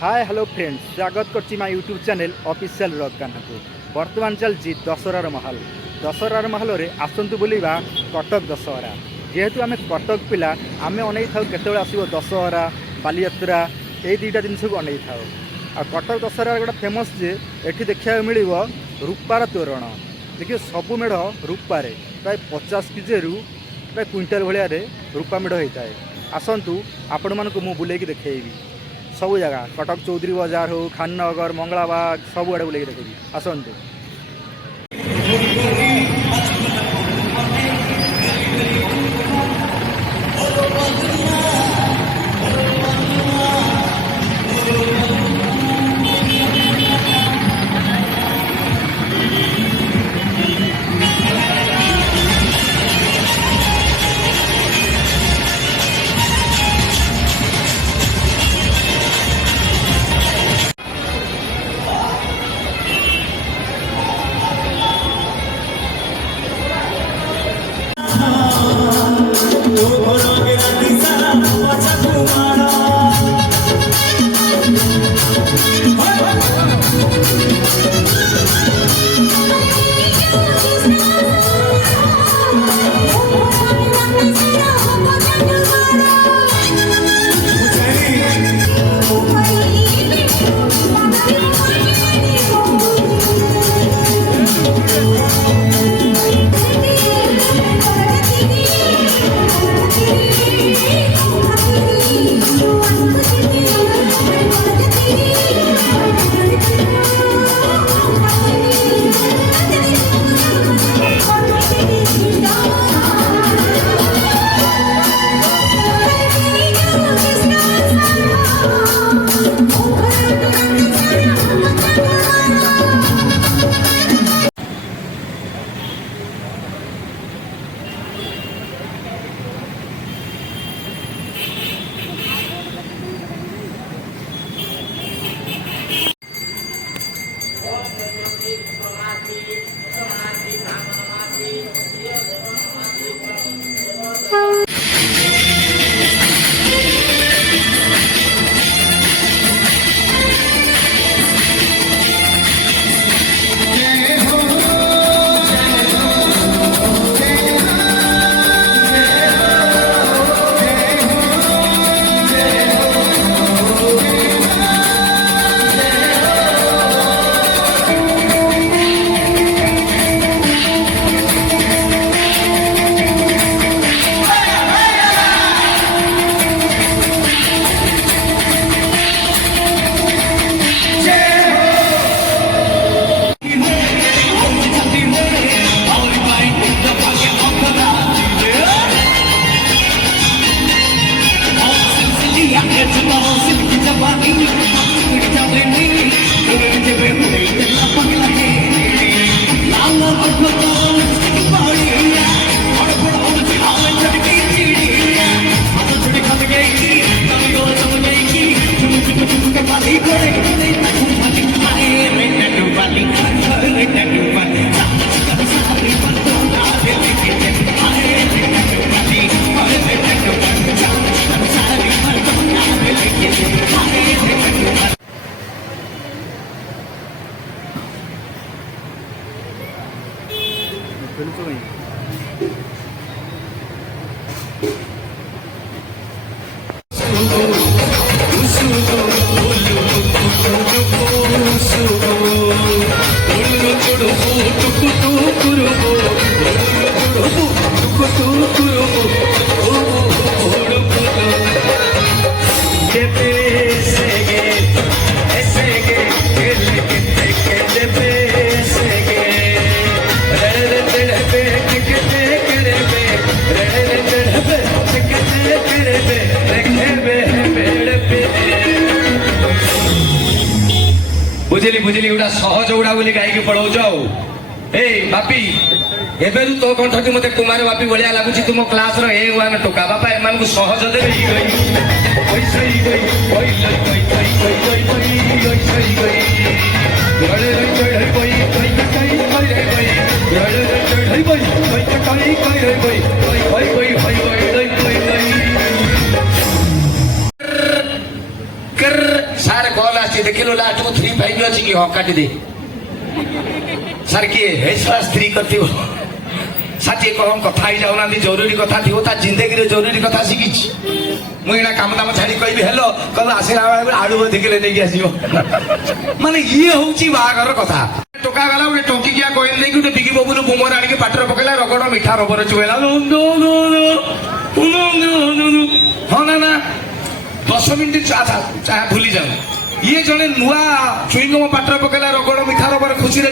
Hi hello friends, स्वागत करछि my YouTube channel official rock गाना को। वर्तमान चलछि दशहरार महल। दशहरार महल रे आसंतु बुलिबा कटक दशहरा। जेहेतु आमे कटक पिला आमे अनै थाउ केतेबेले आसीबो दशहरा बालीयात्रा ए दुईटा जिनिस को अनै थाउ। आ कटक दशहरा गोटे फेमस जे एठी देखिया मिलिबो रूपार तोरण। देखिए सबु मेढ़ रूपारे प्राय 50 केजी रु प्राय क्विंटाल भलिया रे रूपा मेढ़ होता है। आसंतु आपण मानकु मु बुलेकी देखैबी सब जगह कटक चौधरी बाजार हो खाननगर मंगलाबाग सब आड़े बुले देखी आसतु। बुझिली बुझिली गोटा सहज उड़ा बोली गायकी पढ़ाऊ ए बापी एबे तो कंठ की मते कुमार बापी बलिया लागुची तुम क्लास रो ए1 टोका बापा एमान को सहज देबे ही गई ओइसई गई ओइ लई गई गई गई गई ओइसई गई गड़े गई गई गई गई गई रे गई गड़े गई गई गई गई रे गई गई गई गई गई गई गई कर ସାର୍ କଲ୍ ଆସିଛି ଦେଖିଲୁ ଲାଷ୍ଟକୁ 3-5 ଅଛି କି? ହଁ କାଟିଦେ। ସାର୍ କିଏ? ହେ ସାର୍ ସ୍ତ୍ରୀ କରିଥିବ। ସାର୍ ଟିକେ କଣ କଥା ହେଇଯାଉନାହାନ୍ତି, ଜରୁରୀ କଥା ଥିବ, ତା ଜିନ୍ଦଗିରେ ଜରୁରୀ କଥା ଶିଖିଛି। ମୁଁ ଏଇନା କାମ ଦାମ ଛାଡ଼ି କହିବି ହେଲୋ, କହିବ ଆସିଲା ବେଳେ ଆଳୁ ଦେଖିଲେ ନେଇକି ଆସିବ। ମାନେ ଇଏ ହଉଛି ବାହାଘର କଥା। ଟୋକା ଗଲା ଗୋଟେ ଟଙ୍କିକିଆ କଏନ ନେଇକି ଗୋଟେ ବିକି ବବୁଲ ବୁମର ଆଣିକି ପାଟିରେ ପକେଇଲା, ରଗଡ଼ ମିଠା ରବର ଚୁବେଇଲା। ହଁ ନା 10 ମିନିଟ୍ ଚାହା ଭୁଲି ଯାଉ। ଇଏ ଜଣେ ନୂଆ ଚୁଇଁଗମ ପାଟିରେ ପକେଇଲା, ରଗଡ଼ ମିଠା ରବର ଖୁସିରେ